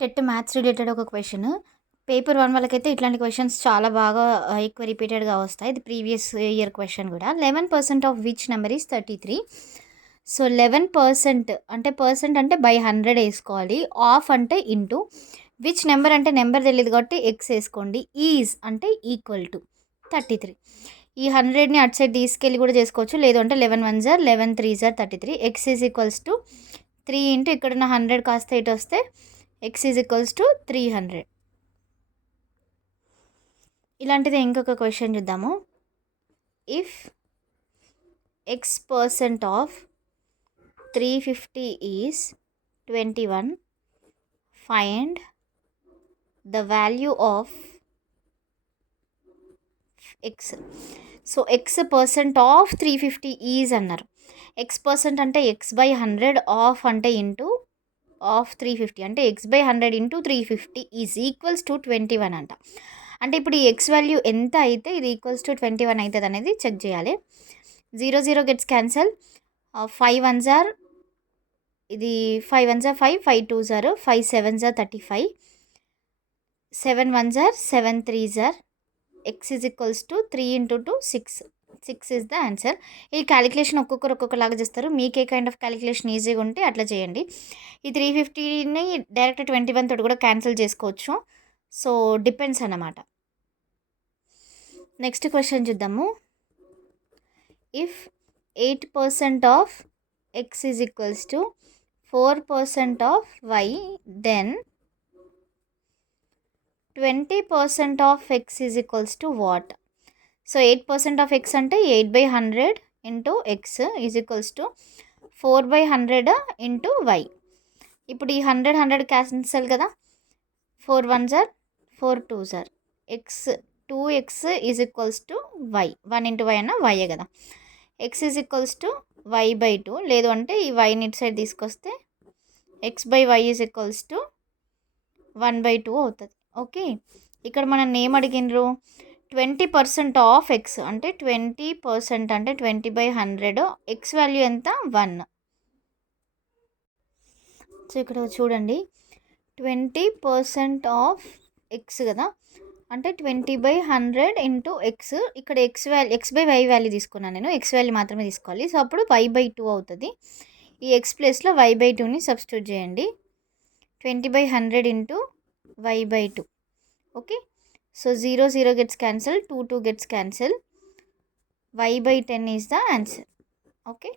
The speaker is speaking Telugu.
టెట్ మ్యాథ్స్ రిలేటెడ్ ఒక క్వశ్చన్. పేపర్ 1 వాళ్ళకైతే ఇట్లాంటి క్వశ్చన్స్ చాలా బాగా ఎక్కువ రిపీటెడ్‌గా వస్తాయి. ఇది ప్రీవియస్ ఇయర్ క్వశ్చన్ గూడా. 11% of which number is 33? So, 11% అంటే పర్సెంట్ అంటే బై 100 ఏసుకోవాలి. ఆఫ్ అంటే ఇంటూ. విచ్ నెంబర్ అంటే నెంబర్ తెలీదు కాబట్టి ఎక్స్ ఏసుకోండి. ఈజ్ అంటే ఈక్వల్ టు 33. ఈ 100ని అటు సైడ్ తీసుకెళ్ళి కూడా చేసుకోవచ్చు. లేదు అంటే 11 1 జార్ 11 3 జార్ 33. X is equals to 3 into ఇక్కడున్న 100 కాస్త ఇటు వస్తే ఎక్స్ ఈజ్ ఈక్వల్స్ టు 300. ఇలాంటిదే ఇంకొక క్వశ్చన్ చూద్దాము. If x% of 350 is 21, find the value of X. So X percent of 350 is అన్నారు. ఎక్స్ పర్సెంట్ అంటే ఎక్స్ బై 100, ఆఫ్ అంటే ఇంటూ ఆఫ్ 350 అంటే X by 100 into 350 is equals to 21 అంట. అంటే ఇప్పుడు ఈ ఎక్స్ వాల్యూ ఎంత అయితే ఇది ఈక్వల్స్ టు 21 అవుతుంది అనేది చెక్ చేయాలి. 0 0 గెట్స్ క్యాన్సల్. 5 1 జార్ ఇది 5 1 జార్ 5, 5 2 జార్ 5 7 జార్ 35, 7 1 జార్ 7 3 జార్ x is equals to 3 into 2 6. 6 is the answer. ఈ క్యాలిక్యులేషన్ ఒక్కొక్కరు ఒక్కొక్కలాగా చేస్తారు. మీకు ఏ కైండ్ ఆఫ్ క్యాలిక్యులేషన్ ఈజీగా ఉంటే అట్లా చేయండి. ఈ 350ని డైరెక్ట్ 21 తోటి కూడా క్యాన్సిల్ చేసుకోవచ్చు. సో డిపెండ్స్ అన్నమాట. నెక్స్ట్ క్వశ్చన్ చూద్దాము. If 8% of x is equals to 4% of y, then 20% of x is equals to what? So 8% of x అంటే 8/100 into x is equals to 4/100 into y. ఇప్పుడు ఈ 100 క్యాన్సల్ కదా. 4 1 జార్ 4 2 జార్ x 2x is equals to y. 1 into y అన్న వైయే కదా. X is equals to y/2. లేదు అంటే ఈ వైని ఇటు సైడ్ తీసుకొస్తే x/y ఈజ్ ఈక్వల్స్ టు 1/2 అవుతుంది. ఓకే, ఇక్కడ మనం నేమ్ అడిగినరు 20% ఆఫ్ ఎక్స్ అంటే 20% అంటే 20/100. ఎక్స్ వాల్యూ ఎంత 1. సో ఇక్కడ చూడండి 20% ఆఫ్ ఎక్స్ కదా, అంటే 20/100 ఇంటూ ఎక్స్. ఇక్కడ x/y వాల్యూ తీసుకున్నాను నేను. ఎక్స్ వాల్యూ మాత్రమే తీసుకోవాలి. సో అప్పుడు y/2 అవుతుంది. ఈ ఎక్స్ ప్లేస్లో y/2ని సబ్స్టిట్యూట్ చేయండి. 20/100 into y/2. Okay, so 0 0 gets cancel, 2 2 gets cancel. y/10 is the answer. Okay.